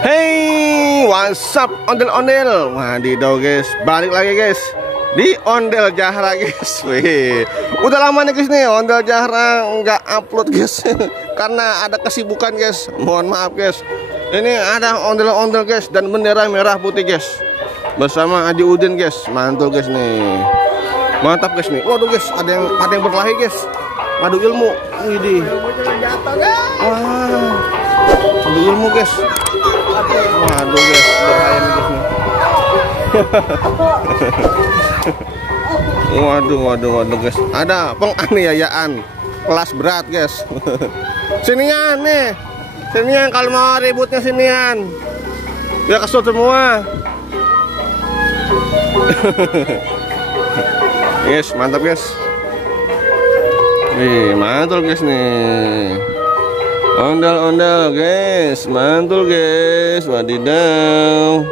Hey, what's up ondel-ondel? Wadidaw guys, balik lagi guys di Ondel Jahra guys. Wih, udah lama nih guys nih Ondel Jahra nggak upload guys karena ada kesibukan guys. Mohon maaf guys. Ini ada ondel-ondel guys dan bendera merah putih guys bersama Haji Udin guys. Mantul guys nih, mantap guys nih. Waduh guys, ada yang berkelahi guys. Adu ilmu, widih. Wah, adu ilmu guys. Waduh guys, bahaya nih guys nih. Waduh guys. Ada penganiayaan kelas berat guys. Sinian nih, sinian kalau mau ributnya sinian. Biar kesel semua. Yes, mantap guys. Wih, mantul guys nih. Ondel-ondel guys, mantul guys. Wadidaw.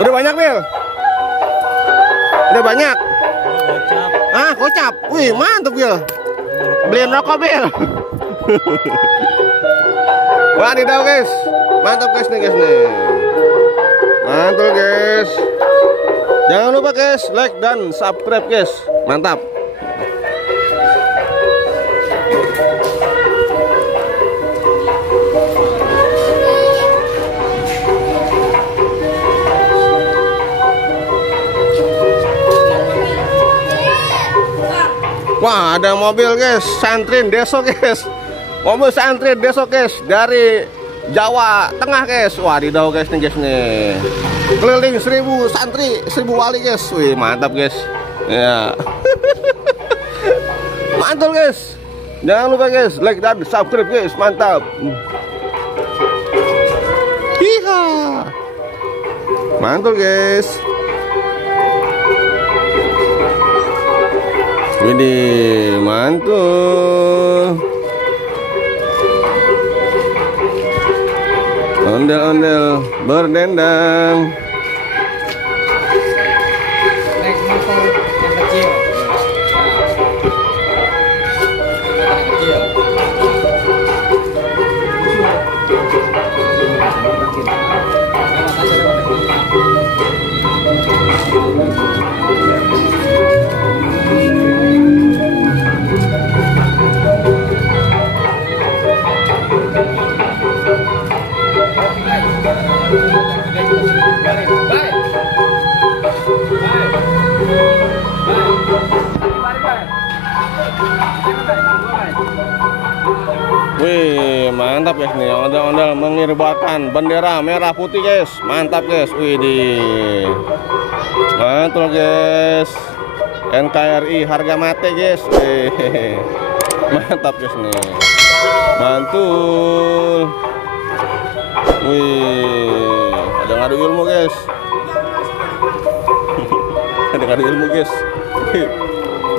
Udah banyak Bil? Udah banyak? Kocap. Ah, kocap. Wih, mantap Bil. Beliin rokok Bil. Wadidaw guys. Mantap guys nih guys nih. Mantul guys. Jangan lupa guys, like dan subscribe guys. Mantap. Wah, ada mobil guys, santrin deso guys. Mobil santrin deso guys dari Jawa Tengah guys. Wadidaw guys nih guys nih. Keliling 1000 santri, 1000 wali guys. Wih, mantap guys. Ya. Mantul guys. Jangan lupa guys, like dan subscribe guys. Mantap. Hiha. Mantul guys. Widih, mantul. Ondel-ondel berdendang. Naik motor yang kecil. Wih, mantap guys nih, ondel-ondel mengibarkan bendera merah putih guys. Mantap guys. Widih, mantul guys. NKRI harga mati guys. Wih, mantap guys nih, mantul. Wih, ada ngadu ilmu guys. Ada ngadu ilmu guys.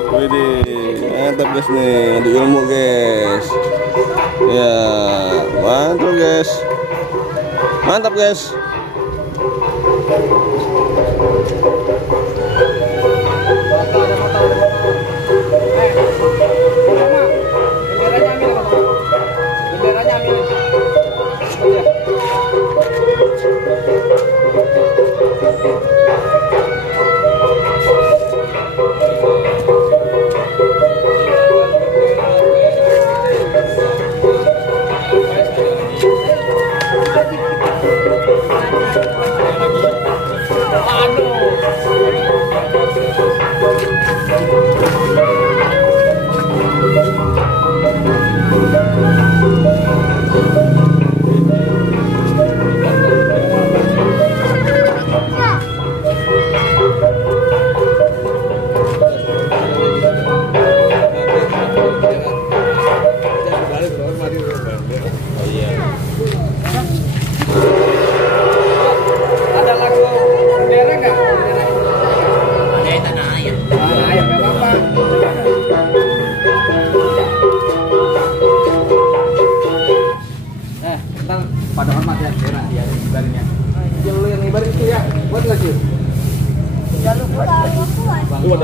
Widih, mantap guys nih, ngadu ilmu guys. Ya, mantul guys. Mantap guys.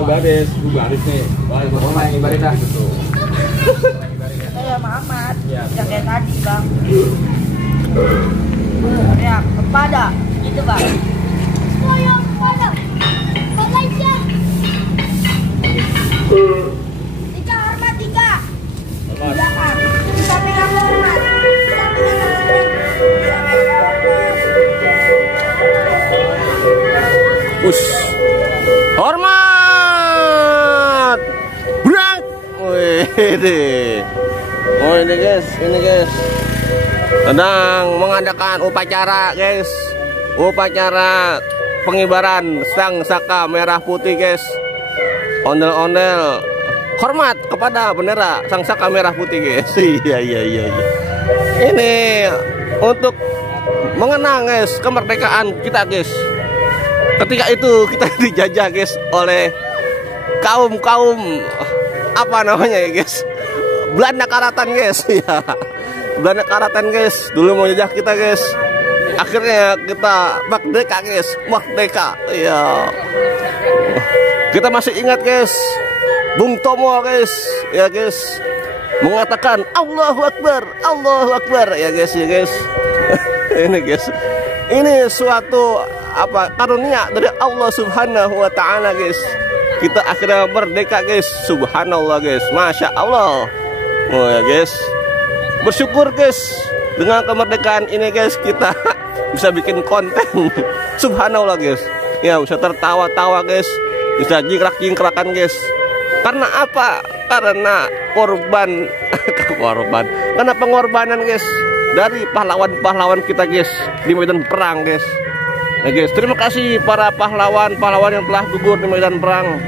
Baris nih. Wah, ibarat dah gitu. Saya Muhammad, yang kayak tadi bang. Ya, kepada itu bang. Saya kepada. Pengajar. Tiga hormat tiga. Belakang. Kita pegang hormat. Hormat. Berang. Oh ini guys, sedang mengadakan upacara guys, upacara pengibaran sang saka merah putih guys. Ondel-ondel hormat kepada bendera sang saka merah putih guys. Iya. Ini untuk mengenang guys kemerdekaan kita guys. Ketika itu kita dijajah guys oleh kaum apa namanya ya guys, Belanda Karatan guys. Ya, Belanda Karatan guys, dulu mau jajah kita guys. Akhirnya kita merdeka guys, merdeka. Iya. Kita masih ingat guys, Bung Tomo guys, ya guys, mengatakan Allahu Akbar ya guys. Ini guys, ini suatu apa karunia dari Allah Subhanahu wa taala guys. Kita akhirnya merdeka guys. Subhanallah guys. Masya Allah. Oh ya guys, bersyukur guys dengan kemerdekaan ini guys, kita bisa bikin konten. Subhanallah guys. Ya bisa tertawa-tawa guys, bisa jingkrak-jingkrakan guys. Karena apa? Karena korban karena pengorbanan guys dari pahlawan-pahlawan kita guys di medan perang guys. Nah guys, terima kasih para pahlawan yang telah gugur di medan perang.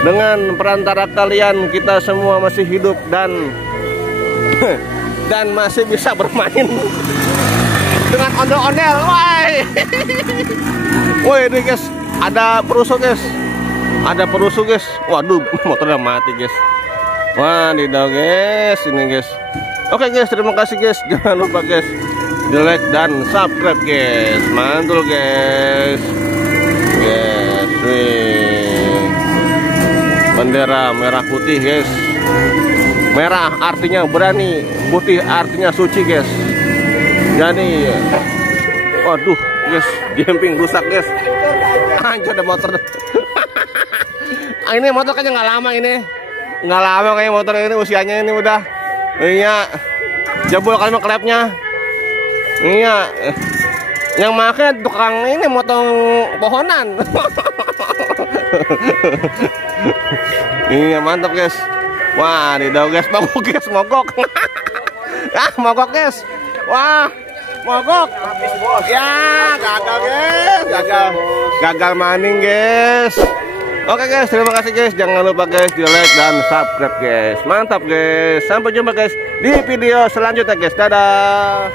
Dengan perantara kalian kita semua masih hidup dan masih bisa bermain dengan ondel-ondel. Woi ini guys, ada perusuh guys. Waduh, motornya mati guys. Wah, didau guys, ini guys. Oke guys, terima kasih guys. Jangan lupa guys, di like dan subscribe guys. Mantul guys. Wih. Bendera merah putih guys. Merah artinya berani, putih artinya suci guys. Jadi waduh guys, jemping rusak guys. Anjir ada motor. Ini motor kayaknya nggak lama ini. Nggak lama kayak motor ini, usianya ini udah. Iya. Jebol kali klepnya. Iya, yang make tukang ini motong pohonan. Iya mantap guys. Wah, didau guys, mogok guys, mogok. Mogok guys. Wah, mogok. Ya, gagal guys, gagal maning guys. Oke guys, terima kasih guys. Jangan lupa guys di like dan subscribe guys. Mantap guys. Sampai jumpa guys di video selanjutnya guys. Dadah.